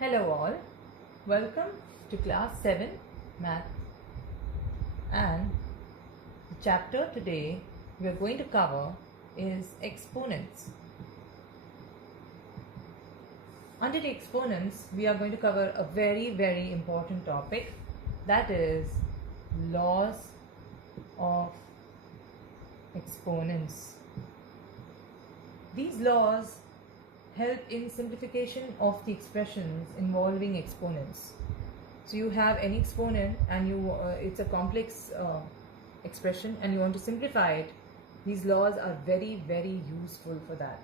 Hello all, welcome to class 7 math, and the chapter today we are going to cover is exponents. Under the exponents we are going to cover a very important topic, that is laws of exponents. These laws help in simplification of the expressions involving exponents. So you have any exponent and it's a complex expression and you want to simplify it. These laws are very useful for that.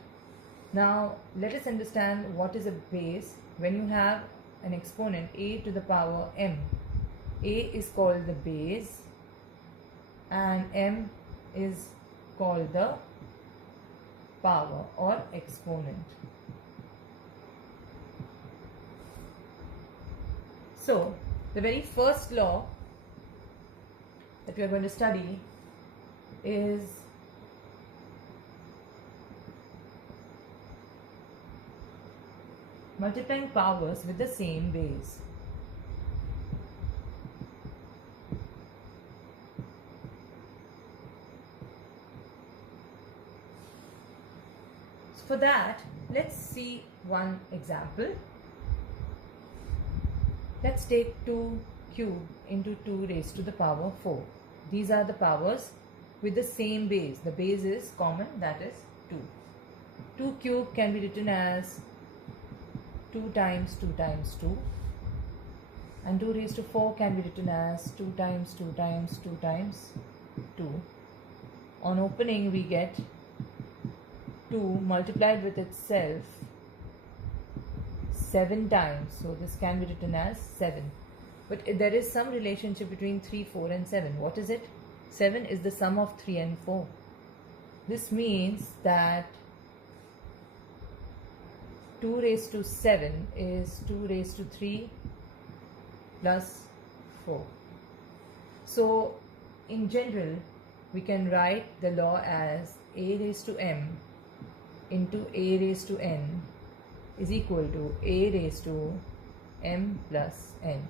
Now let us understand what is a base. When you have an exponent a to the power m, a is called the base and m is called the power or exponent. So, the very first law that we are going to study is multiplying powers with the same base. So for that, let's see one example. Let's take 2 cubed into 2 raised to the power 4. These are the powers with the same base. The base is common, that is 2. 2 cubed can be written as 2 times 2 times 2. And 2 raised to 4 can be written as 2 times 2 times 2 times 2. On opening we get 2 multiplied with itself 7 times, so this can be written as 7. But there is some relationship between 3, 4 and 7. What is it? 7 is the sum of 3 and 4. This means that 2 raised to 7 is 2 raised to 3 plus 4. So in general we can write the law as a raised to m into a raised to n is equal to a raised to m plus n.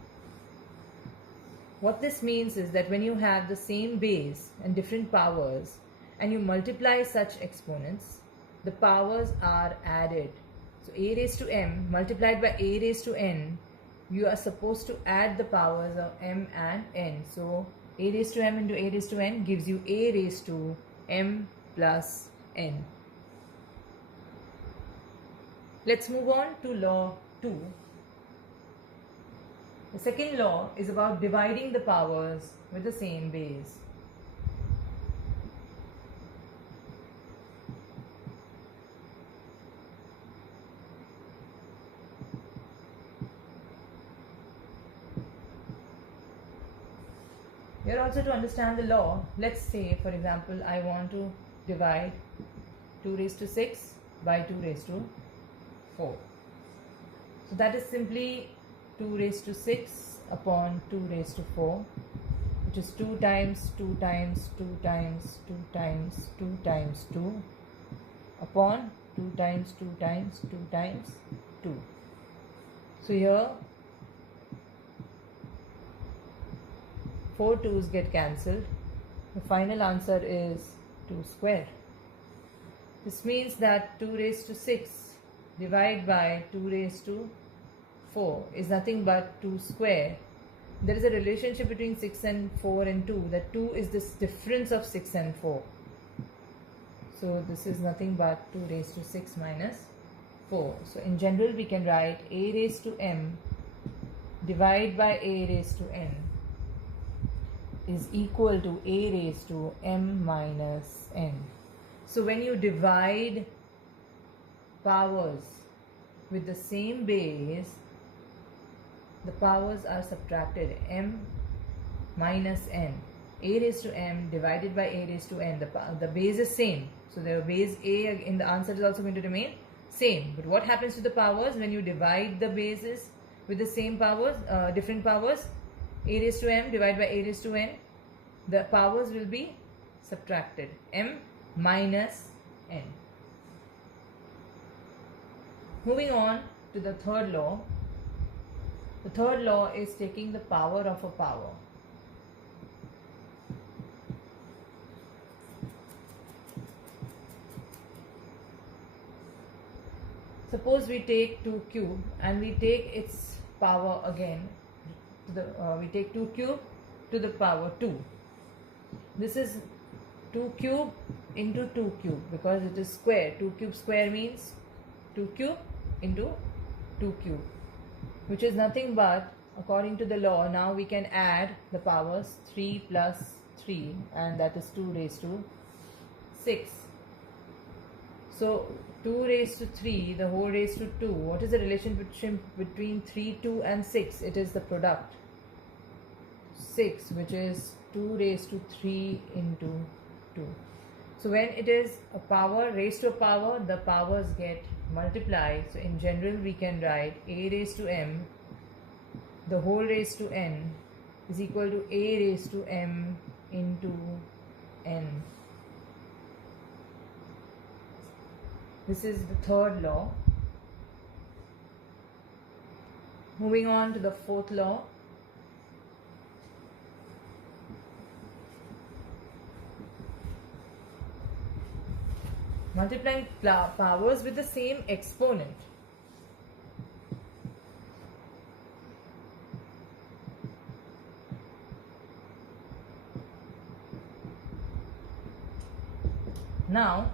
What this means is that when you have the same base and different powers and you multiply such exponents, the powers are added. So a raised to m multiplied by a raised to n, you are supposed to add the powers of m and n. So a raised to m into a raised to n gives you a raised to m plus n. Let's move on to law 2. The second law is about dividing the powers with the same base. Here also, to understand the law, let's say for example I want to divide 2 raised to 6 by 2 raised to 4. So that is simply 2 raised to 6 upon 2 raised to 4, which is 2 times 2 times 2 times 2 times 2 times 2 upon 2 times 2 times 2 times 2. So here 4 2's get cancelled. The final answer is 2 square. This means that 2 raised to 6 divided by 2 raised to 4 is nothing but 2 square. There is a relationship between 6 and 4 and 2, that 2 is this difference of 6 and 4. So this is nothing but 2 raised to 6 minus 4. So in general we can write a raised to m divided by a raised to n is equal to a raised to m minus n. So when you divide powers with the same base, the powers are subtracted, m minus n. A raised to m divided by a raised to n, the base is same, so the base a in the answer is also going to remain same. But what happens to the powers when you divide the bases with the same powers, different powers? A raised to m divided by a raised to n, the powers will be subtracted, m minus n. Moving on to the third law, The third law is taking the power of a power. Suppose we take 2 cube and we take its power again. We take 2 cube to the power 2. This is 2 cube into 2 cube because it is square. 2 cube square means 2 cube into 2 cube, which is nothing but, according to the law, now we can add the powers 3 plus 3, and that is 2 raised to 6. So 2 raised to 3, the whole raised to 2. What is the relationship between 3, 2 and 6? It is the product 6, which is 2 raised to 3 into 2. So when it is a power raised to a power, the powers get multiplied. So in general we can write a raised to m, the whole raised to n, is equal to a raised to m into n. This is the third law. Moving on to the fourth law. Multiplying powers with the same exponent. Now,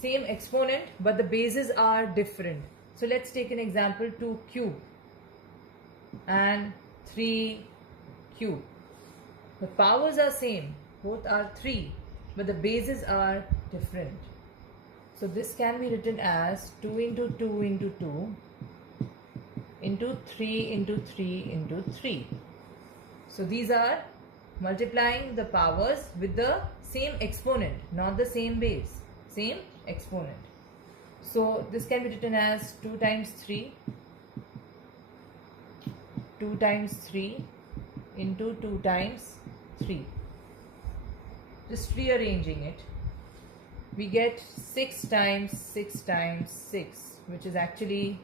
same exponent, but the bases are different. So let's take an example: 2 cube and 3 cube. The powers are same, both are 3, but the bases are different. So this can be written as 2 into 2 into 2 into 3 into 3 into 3. So these are multiplying the powers with the same exponent, not the same base, same exponent. So this can be written as 2 times 3, 2 times 3 into 2 times 3. Just rearranging it, we get 6 times 6 times 6, which is actually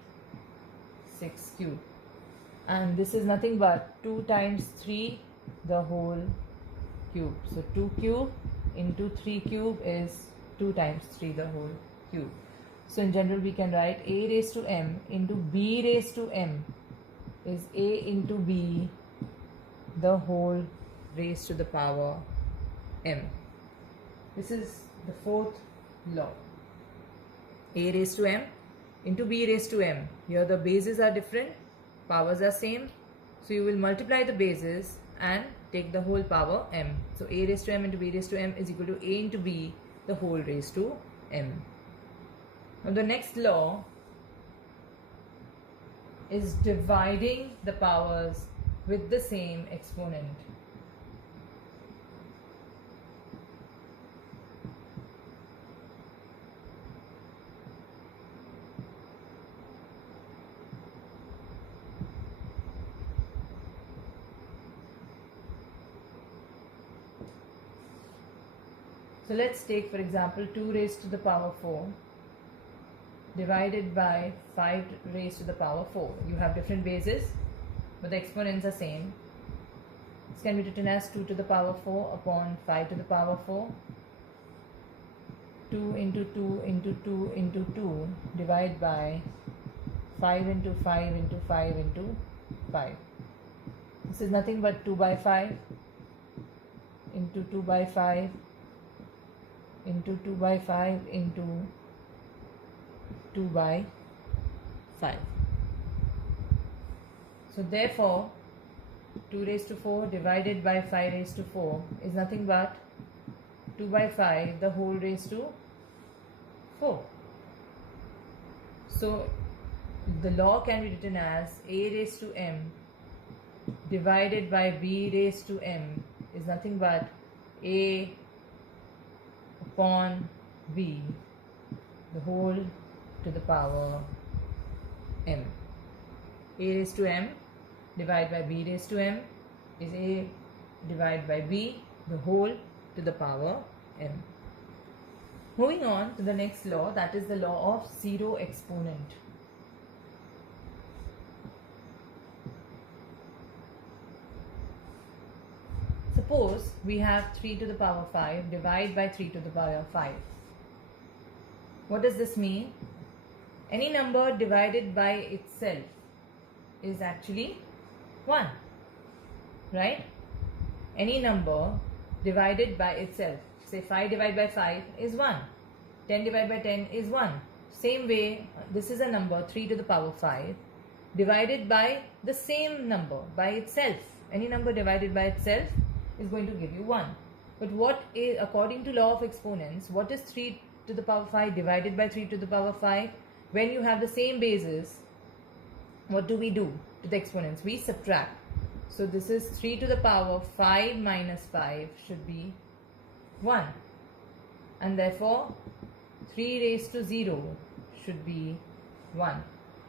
6 cube. And this is nothing but 2 times 3, the whole cube. So 2 cube into 3 cube is 2 times 3, the whole cube. So in general we can write a raised to m into b raised to m is a into b, the whole raised to the power m. This is the fourth law. A raised to m into b raised to m. Here the bases are different, powers are same. So you will multiply the bases and take the whole power m. So a raised to m into b raised to m is equal to a into b, the whole raised to m. Now the next law is dividing the powers with the same exponent. So let's take, for example, 2 raised to the power 4 divided by 5 raised to the power 4. You have different bases, but the exponents are same. This can be written as 2 to the power 4 upon 5 to the power 4. 2 into 2 into 2 into 2 divided by 5 into 5 into 5 into 5. This is nothing but 2 by 5 into 2 by 5 into 2 by 5 into 2 by 5. So therefore 2 raised to 4 divided by 5 raised to 4 is nothing but 2 by 5, the whole raised to 4. So the law can be written as a raised to m divided by b raised to m is nothing but a upon b, the whole to the power m. A raised to m divided by b raised to m is a divided by b, the whole to the power m. Moving on to the next law, that is the law of zero exponent. Suppose we have 3 to the power 5, divide by 3 to the power 5. What does this mean? Any number divided by itself is actually 1, right? Any number divided by itself, say 5 divided by 5 is 1, 10 divided by 10 is 1. Same way, this is a number 3 to the power 5 divided by the same number by itself. Any number divided by itself is going to give you 1. But what is, according to law of exponents, what is 3 to the power 5 divided by 3 to the power 5? When you have the same bases, what do we do to the exponents? We subtract. So this is 3 to the power 5 minus 5 should be 1. And therefore 3 raised to 0 should be 1.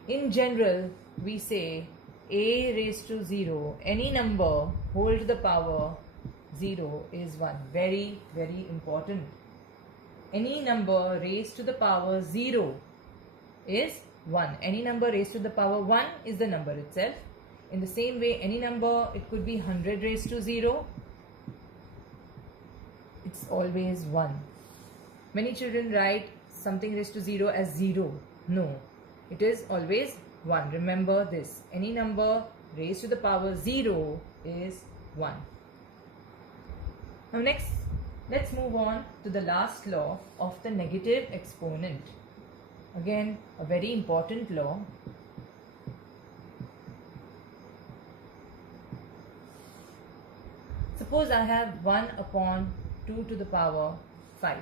In general, we say a raised to 0, any number whole to the power 0 is 1. Very, very important. Any number raised to the power 0 is 1. Any number raised to the power 1 is the number itself. In the same way, any number, it could be 100 raised to 0. It's always 1. Many children write something raised to 0 as 0. No, it is always 1. Remember this. Any number raised to the power 0 is 1. Now next, let's move on to the last law of the negative exponent. Again, a very important law. Suppose I have 1 upon 2 to the power 5.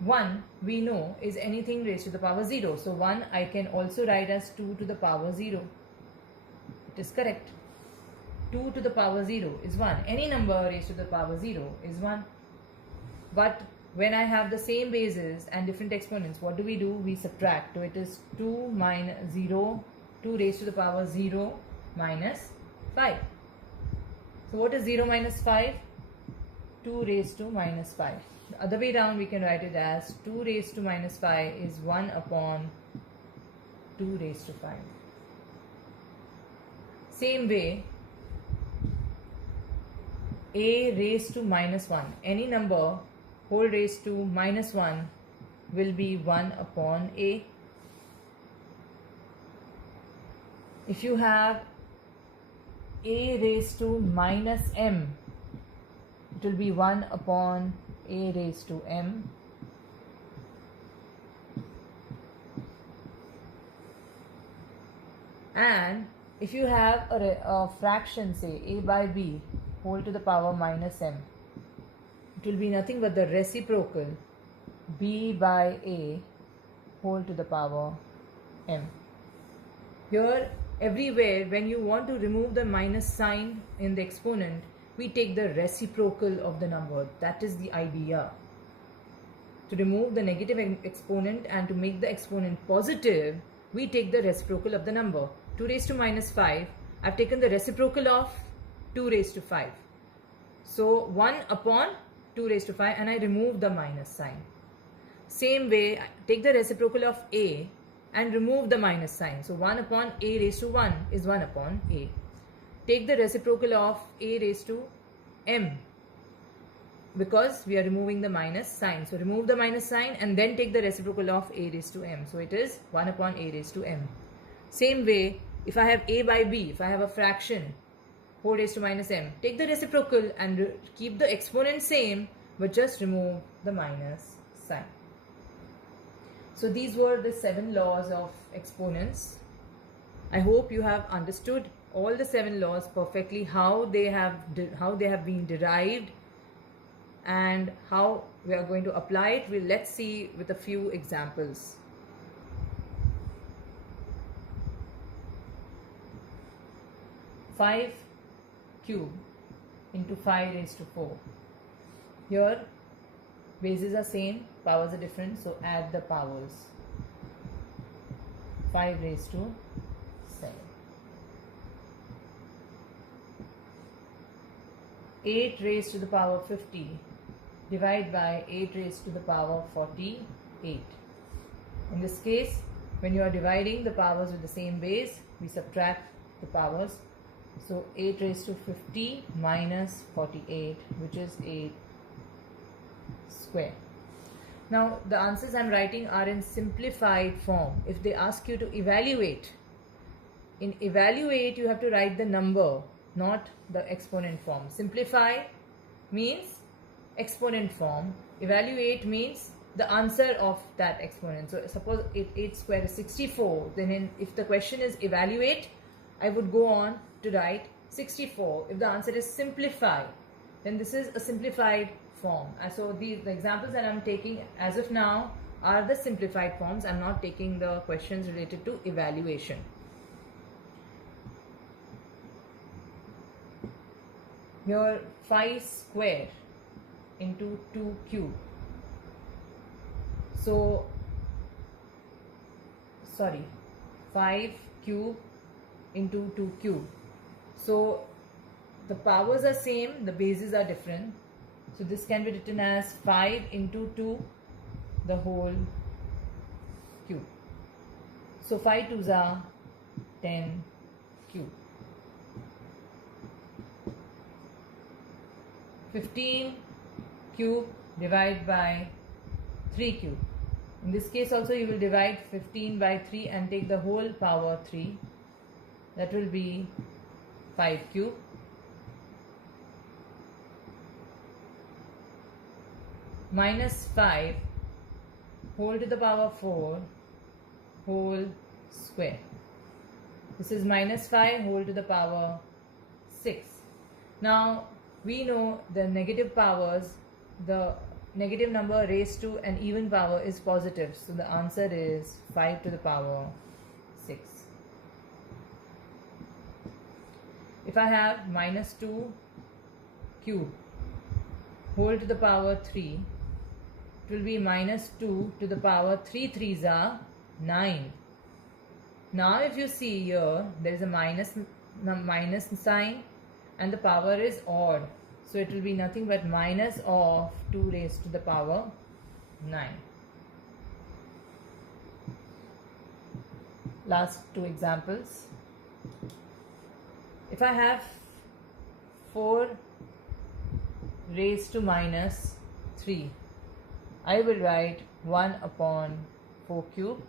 1 we know is anything raised to the power 0. So 1 I can also write as 2 to the power 0. It is correct. 2 to the power 0 is 1. Any number raised to the power 0 is 1. But when I have the same bases and different exponents, what do? We subtract. So it is 2 minus 0, 2 raised to the power 0 minus 5. So what is 0 minus 5? 2 raised to minus 5. The other way around, we can write it as 2 raised to minus 5 is 1 upon 2 raised to 5. Same way, a raised to minus 1. Any number whole raised to minus 1 will be 1 upon a. If you have a raised to minus m, it will be 1 upon a raised to m. And if you have a fraction, say a by b whole to the power minus m, it will be nothing but the reciprocal b by a whole to the power m. Here, everywhere, when you want to remove the minus sign in the exponent, we take the reciprocal of the number. That is the idea. To remove the negative exponent and to make the exponent positive, we take the reciprocal of the number. 2 raised to minus 5, I've taken the reciprocal of 2 raised to 5. So 1 upon 2 raised to 5 and I remove the minus sign. Same way, take the reciprocal of a and remove the minus sign. So 1 upon a raised to 1 is 1 upon a. Take the reciprocal of a raised to m because we are removing the minus sign. So remove the minus sign and then take the reciprocal of a raised to m. So it is 1 upon a raised to m. Same way, if I have a by b, if I have a fraction whole raised to minus m, take the reciprocal and keep the exponent same but just remove the minus sign. So these were the 7 laws of exponents. I hope you have understood all the 7 laws perfectly, how they have been derived and how we are going to apply it. Let's see with a few examples. Five cube into 5 raised to 4. Here bases are same, powers are different, so add the powers. 5 raised to 7. 8 raised to the power 50 divide by 8 raised to the power 48. In this case, when you are dividing the powers with the same base, we subtract the powers. So 8 raised to 50 minus 48, which is 8 square. Now the answers I'm writing are in simplified form. If they ask you to evaluate, in evaluate you have to write the number, not the exponent form. Simplify means exponent form. Evaluate means the answer of that exponent. So suppose 8 square is 64, then if the question is evaluate, I would go on to write 64. If the answer is simplify, then this is a simplified form. So the examples that I'm taking as of now are the simplified forms. I'm not taking the questions related to evaluation. Here 5 square into 2 cube. So, sorry, 5 cube into 2 cube. So, the powers are same, the bases are different. So, this can be written as 5 into 2, the whole cube. So, 5 twos are 10 cube. 15 cube divided by 3 cube. In this case also you will divide 15 by 3 and take the whole power 3. That will be 5 cube. Minus 5 whole to the power 4 whole square. This is minus 5 whole to the power 6. Now we know the negative powers, the negative number raised to an even power is positive. So the answer is 5 to the power 6. If I have minus 2 cube whole to the power 3, it will be minus 2 to the power 3 threes are 9. Now if you see here, there is a minus sign and the power is odd. So it will be nothing but minus of 2 raised to the power 9. Last two examples. If I have 4 raised to minus 3, I will write 1 upon 4 cube.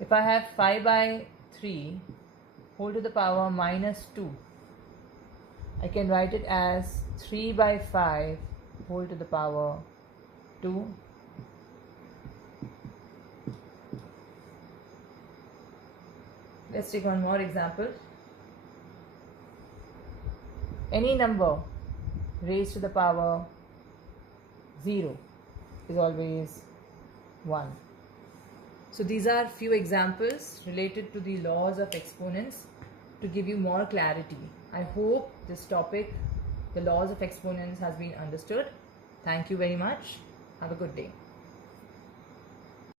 If I have 5 by 3 whole to the power minus 2, I can write it as 3 by 5 whole to the power 2. Let's take one more example. Any number raised to the power 0 is always 1. So these are few examples related to the laws of exponents to give you more clarity. I hope this topic, the laws of exponents, has been understood. Thank you very much. Have a good day.